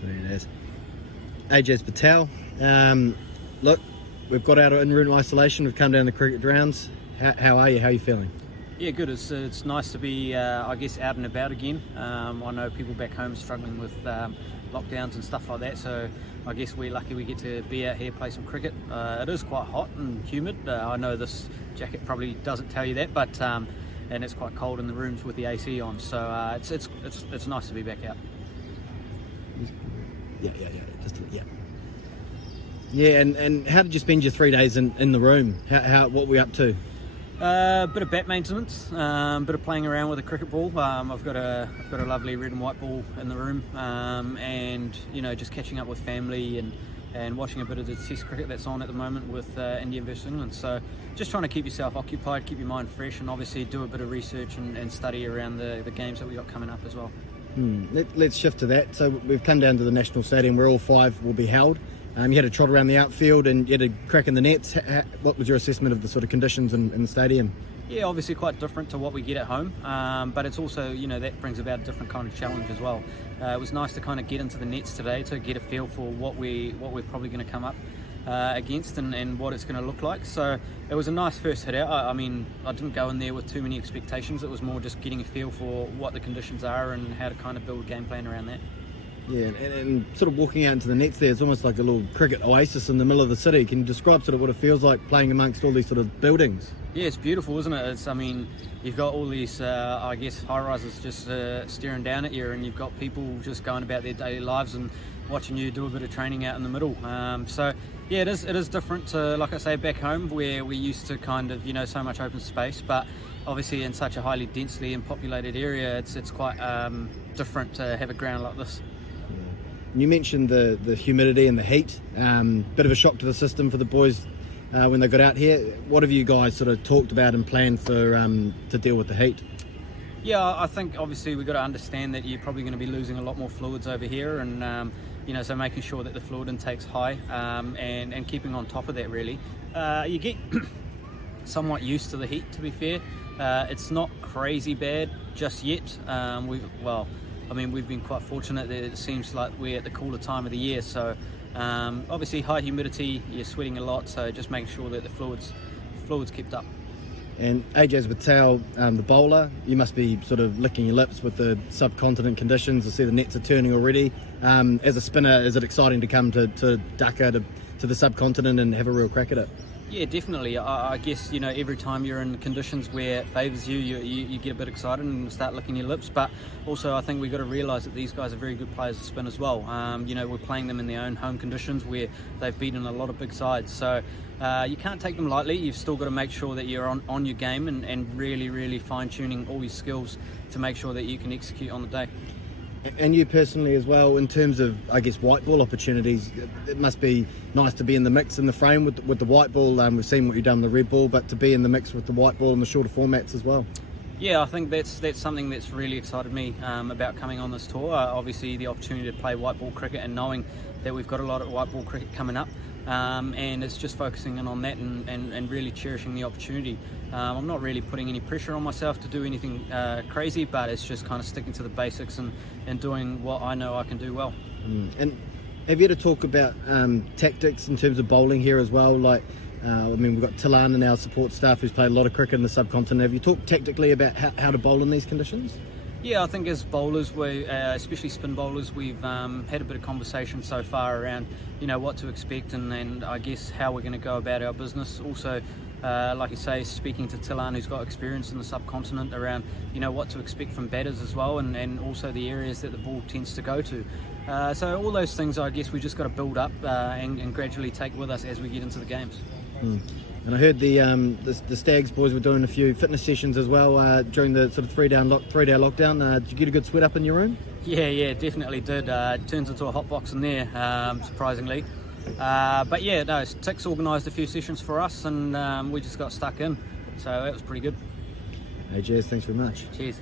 Sweet as. Ajaz Patel. Look, we've got out of in-room isolation. We've come down the cricket grounds. How are you? How are you feeling? Yeah, good. It's nice to be, I guess, out and about again. I know people back home struggling with lockdowns and stuff like that, so I guess we're lucky we get to be out here, play some cricket. It is quite hot and humid. I know this jacket probably doesn't tell you that, but and it's quite cold in the rooms with the AC on, so it's nice to be back out. Yeah, and how did you spend your 3 days in the room? What were we up to? Bit of bat maintenance, bit of playing around with a cricket ball. I've got a lovely red and white ball in the room, and just catching up with family and watching a bit of the Test cricket that's on at the moment with India versus England. So just trying to keep yourself occupied, keep your mind fresh, and obviously do a bit of research and study around the games that we got coming up as well. Let's shift to that. So we've come down to the National Stadium where all 5 will be held. You had a trot around the outfield and you had a crack in the nets. What was your assessment of the sort of conditions in the stadium? Yeah, obviously quite different to what we get at home, but it's also, that brings about a different kind of challenge as well. It was nice to kind of get into the nets today to get a feel for what we're probably going to come up against and what it's going to look like. So it was a nice first hit out. I mean, I didn't go in there with too many expectations. It was more just getting a feel for what the conditions are and how to kind of build a game plan around that. Yeah, and sort of walking out into the nets there, it's almost like a little cricket oasis in the middle of the city. Can you describe sort of what it feels like playing amongst all these sort of buildings? Yeah, it's beautiful, isn't it? You've got all these, I guess, high-rises just staring down at you, and you've got people just going about their daily lives and watching you do a bit of training out in the middle. So, yeah, it is different to, like I say, back home where we used to kind of, so much open space, but obviously in such a highly densely and populated area, it's quite different to have a ground like this. You mentioned the humidity and the heat, bit of a shock to the system for the boys when they got out here. What have you guys sort of talked about and planned for to deal with the heat? Yeah, I think obviously we've got to understand that you're probably going to be losing a lot more fluids over here, and so making sure that the fluid intake's high and keeping on top of that really. You get somewhat used to the heat, to be fair. It's not crazy bad just yet. We've been quite fortunate that it seems like we're at the cooler time of the year, so obviously high humidity, you're sweating a lot, so just making sure that the fluids kept up. And Ajaz Patel, the bowler, you must be sort of licking your lips with the subcontinent conditions. I see the nets are turning already. As a spinner, is it exciting to come to Dhaka, to the subcontinent and have a real crack at it? Yeah, definitely. I guess, every time you're in conditions where it favours you get a bit excited and start licking your lips. But also I think we've got to realise that these guys are very good players to spin as well. We're playing them in their own home conditions where they've beaten a lot of big sides. So you can't take them lightly. You've still got to make sure that you're on your game and really, really fine-tuning all your skills to make sure that you can execute on the day. And you personally as well, in terms of, I guess, white ball opportunities, it must be nice to be in the mix in the frame with the white ball. We've seen what you've done with the red ball, but to be in the mix with the white ball and the shorter formats as well. Yeah, I think that's something that's really excited me about coming on this tour. Obviously the opportunity to play white ball cricket and knowing that we've got a lot of white ball cricket coming up. And it's just focusing in on that and really cherishing the opportunity. I'm not really putting any pressure on myself to do anything crazy, but it's just kind of sticking to the basics and doing what I know I can do well. And have you had to talk about tactics in terms of bowling here as well? Like, we've got Tilan and our support staff who's played a lot of cricket in the subcontinent. Have you talked tactically about how to bowl in these conditions? Yeah, I think as bowlers, especially spin bowlers, we've had a bit of conversation so far around, what to expect and I guess how we're going to go about our business. Also, like you say, speaking to Tilan, who's got experience in the subcontinent, around, what to expect from batters as well, and also the areas that the ball tends to go to. So all those things, I guess we just got to build up and gradually take with us as we get into the games. And I heard the Stags boys were doing a few fitness sessions as well during the sort of 3 day lockdown. Did you get a good sweat up in your room? Yeah, definitely did. It turns into a hot box in there, surprisingly. But yeah, no, Tick's organised a few sessions for us and we just got stuck in. So that was pretty good. Hey, Jazz, thanks very much. Cheers.